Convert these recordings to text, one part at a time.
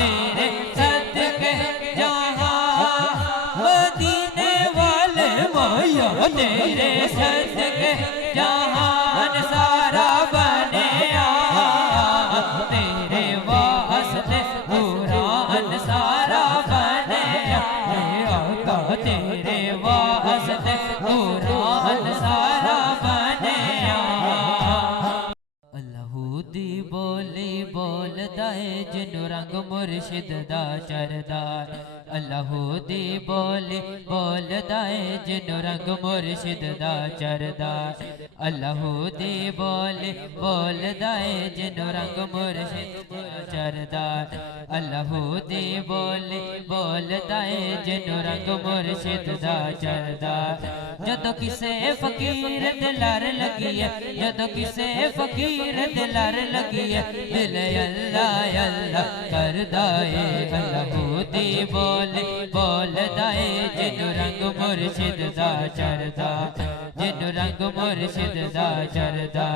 तेरे सदके जहाँ मदीने वाले माया तेरे सदके जहान सारा बने तेरे वास्ते कुरान सारा बने आका तेरे वास्ते कुरान सारा बने अल्लाहू दी बोली बोलदा है जिन्नू रंग मुर्शिद दा चरदा अल्लाहू दी बोली बोलदा है जिन्नू रंग मुर्शिद दा चरदा अल्लाहू दी बोली बोलदा है जिन्नू रंग मुर्शिद दा चरदा अल्लाहू दी बोली बोलदा है जिन्नू रंग मुर्शिद दा चरदा जदों किसे फकीर दे लर लगी है जदों किसे फकीर दे लर लगी है दिल अल्लाह अल्लाह करदा है अल्लाहू दी बोली बोलदा है जिन्नू रंग मुर्शिद दा चरदा जिन्नू रंग मुर्शिद दा चरदा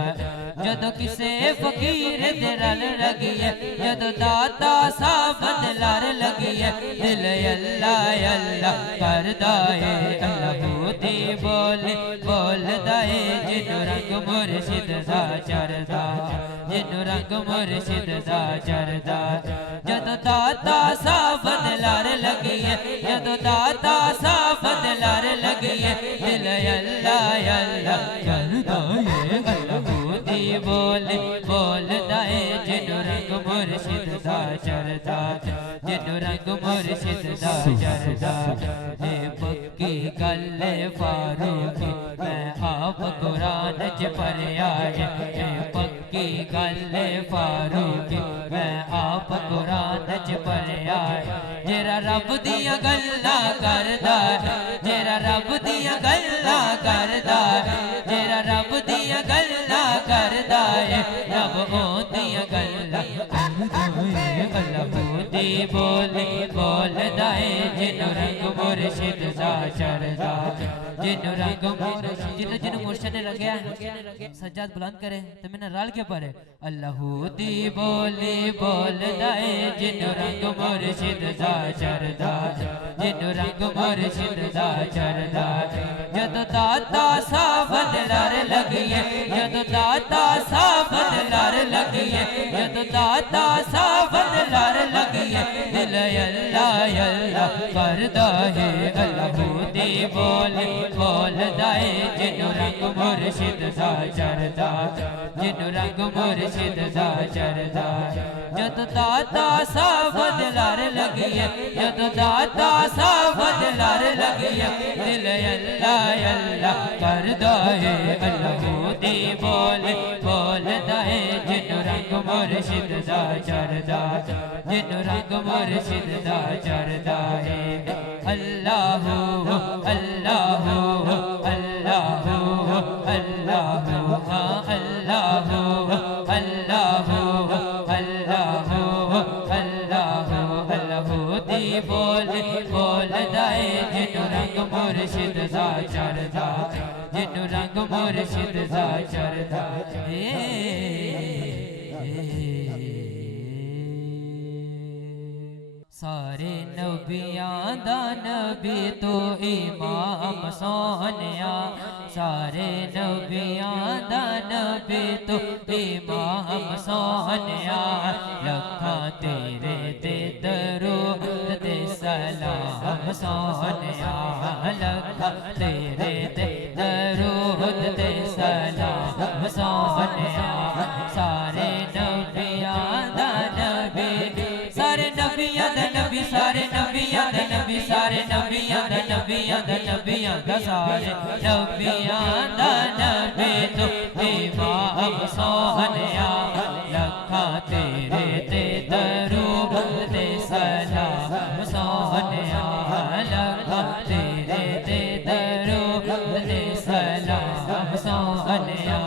जदों किसे फकीर दे लर लगी है जदों दाता साहब लर लगी है दिल अल्लाह अल्लाह करदा है अल्लाहू दी बोली बोलदा है जिन्नू रंग मुर्शिद दा चरदा जिन्नू रंग मुर्शिद दा चरदा जदों दाता साहब लर लगी है जदों दाता साहब लर लगी है दिल अल्लाह अल्लाह करदा है अल्लाहू दी बोली बोलदा है जिन्नू रंग मुर्शिद दा चरदा जिन्नू रंग मुर्शिद दा चरदा पक्की गल फारूक मैं आप कुरान च पढ़िया है पक्की गल फारूक मैं आप कुरान च पढ़िया जेरा रब दियां गल्लां करदा जेरा रब दियां गल्लां करदा जेरा रब दियां गल्लां करदा है रब ओदियां गल्लां करदा है अल्लाहू दी बोली बोलदा है जिन्नू रंग मुर्शिद दा चरदा जिन्नू रंग मुर्शिद जिन्नू मुर्शिद ने रंगया सज्जाद बुलंद करे तो मैंने रल के पढ़े अल्लाहू दी बोली बोलदा है जिन्नू रंग मुर्शिद दा चरदा जिन्नू रंग मुर्शिद दा चरदा जदों दाता साहब लर लगी है जदों दाता साहब लर लगी है जदों दाता साहब लर लगी है दिल अल्लाह अल्लाह करदा है अल्लाहू दी बोली बोलदा है जिन्नू रंग मुर्शिद दा चरदा जिन्नू रंग मुर्शिद दा चरदा जदों दाता साहब लर लगी है जदों दाता साहब लर लगी है दिल अल्लाह अल्लाह करदा है अल्लाहू दी बोली बोलदा है जिन्नू रंग मुर्शिद दा चरदा जिन्नू रंग मुर्शिद दा चरदा है अल्लाहू अल्लाहू अल्लाहू अल्लाहू अल्लाहू अल्लाहू अल्लाहू अल्लाहू अल्लाहू दी बोली बोलदा है जिन्नू रंग मुर्शिद दा चरदा जिन्नू रंग मुर्शिद दा चरदा सारे नबियां दा नबी तो इमाम सोहनिया सारे नबियां दा नबी तो इमाम सोहनिया लखां तेरे ते दरूद ते सलाम सोहनिया लखां तेरे ते दरूद ते सलाम सोहनिया सारे नबियां दा नबी सारे नबियां दा नबी सारे नबियां दा नबी सारे नबियां दा नबियां दा नबियां दा सारे नबियां दा नबी तो इमाम सोहनिया लखां तेरे ते दरूद ते सलाम सोहनिया लखां तेरे ते दरूद ते सलाम सोहनिया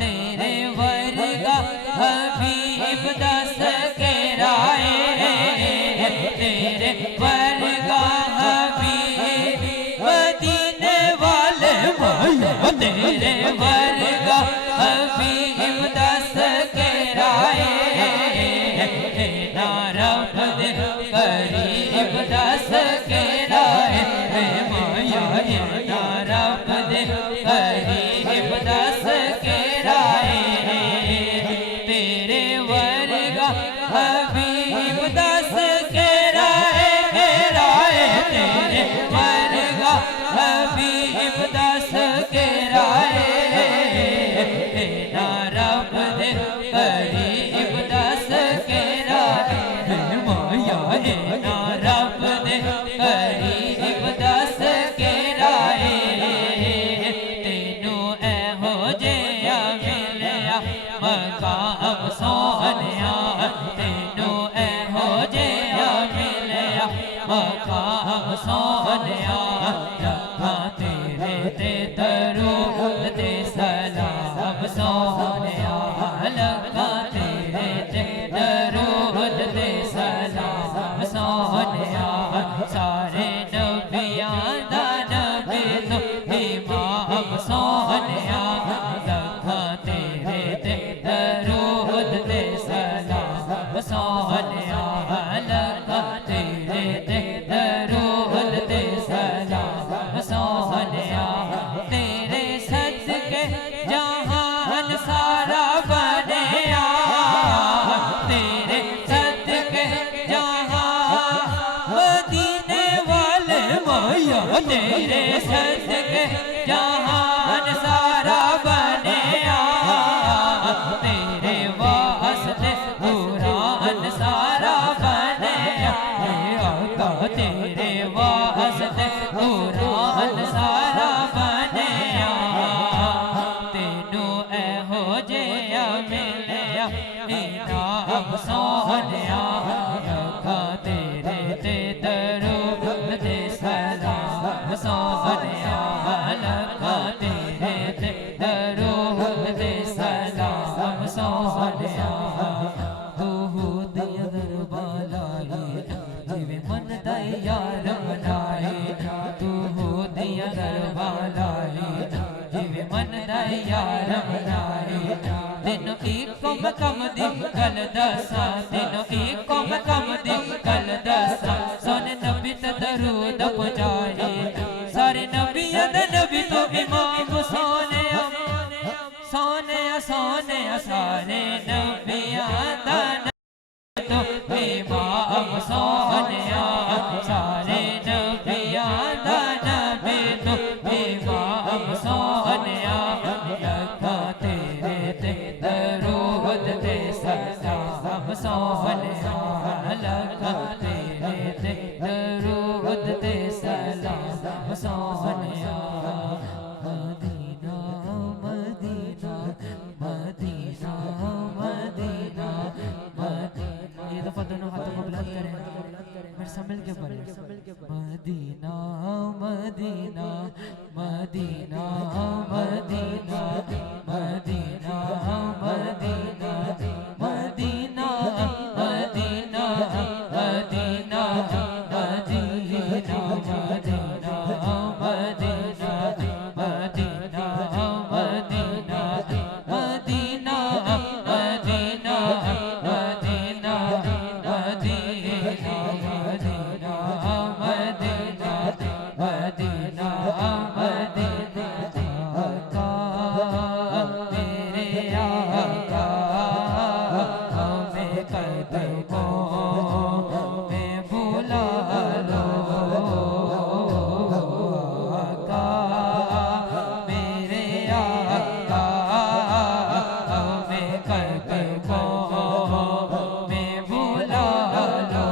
तेरे वर्गा हबीब दस के राए तेरे वर्गा हबीब मदीने वाले माया तेरे वर्गा हबीब दस के राए ना रब दे माया ना रब दे करीब दस के राए तेनू ऐहो जिहा मिलिया मकाम सोहनिया तेनू ऐहो जिहा मिलिया मकाम सोहनिया रखां तेरे ते दरूद ते सलाम सोहनिया लखां तेरे ते दरूद ते सलाम सोहनिया सारे नबियां दा नबी तू इमाम सोहनिया लखां तेरे ते दरूद ते सलाम सोहनिया लखां तेरे ते दरूद ते सलाम सोहनिया तेरे सदके जहान सारा बनया तेरे सदके जहान मदीने वाले माया तेरे सदके जहान सारा बनया तेरे वास्ते कुरान सारा बनया आका तेरे वास्ते कुरान सारा बनया तेनू ऐहो जिहा मिलिया इनाम सोहनिया रखां तेरे ते दरूद ते सलाम सोहनिया लखां तेरे ते दरूद ते सलाम सोहनिया दिया दरबार जिवें मन दा यार बनाए तू दिया दरबार जिवें मन दा यार बनाए तेनू इको मकम दी गल दसां तेनू इको मकम दी गल दसां सोने नबी ते दरूद पहुंचाए सारे नबियां दे नबी तो इमाम सोनिया सोनिया सोनिया सारे नबियां दा तो इमाम सोनिया सारे नबियां दा नबी तो इमाम सोनिया लखां तेरे ते दरूद ते सलाम सोनिया लखां तेरे ते दरूद ते सलाम सोनिया Madina Madina Madina Madina Madina ये दफा दोनों हाथों को बुलंद करें मेरे साथ मिल के पढ़ें Madina Madina Madina Madina Madina Madina Madina Madina Madina Madina Madina Madina Madina Madina Madina Madina Madina Madina आका मेरे आका हमें कदमों में बुला लो आका मेरे आका हमें कदमों में बुला लो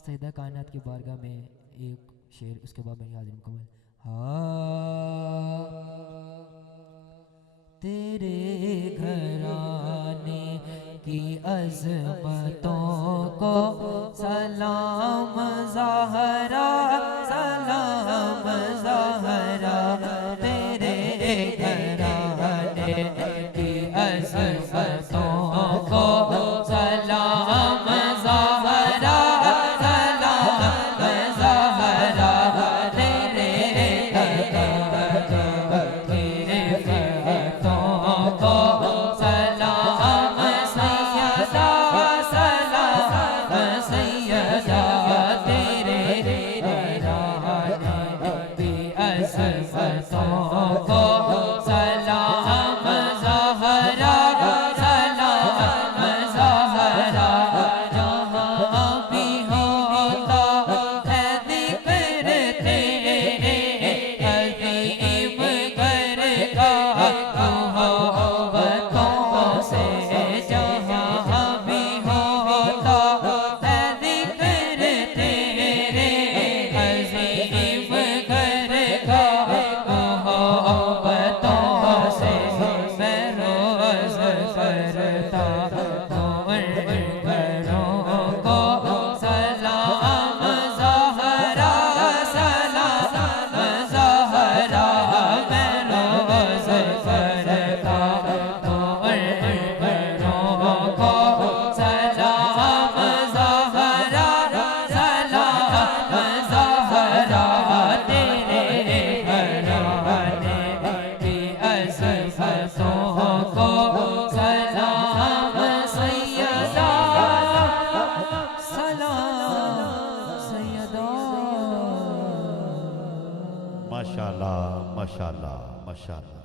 सैयदा कायनात की बारगाह में एक शेर, उसके बाद मेरी हाजिरी मुकम्मल। हाँ तेरे घराने की अज़मतों को सलाम ज़हरा, सलाम ज़हरा। तेरे घराने की अज़मतों को सलाम ज़हरा, सलाम ज़हरा। तेरे घराने की फ़तों को सलाम सैयदा, सलाम सैयदा। तेरे घराने की अज़मतों को सलाम ज़हरा, सलाम ज़हरा। जहाँ भी होता है ज़िक्र तेरे अज़ीम घर का मोहब्बतों से। जहाँ भी होता है ज़िक्र तेरे अज़ीम घर का मोहब्बतों से। मैं रोज़ करता हूँ घरों को सलाम ज़हरा, सलाम ज़हरा। मैं रोज़ करता हूँ घरों को सलाम ज़हरा, सलाम ज़हरा। तेरे घराने की अज़मतों को सलाम सैयदा, सलाम सैयदा। माशाअल्लाह माशाअल्लाह माशाअल्लाह।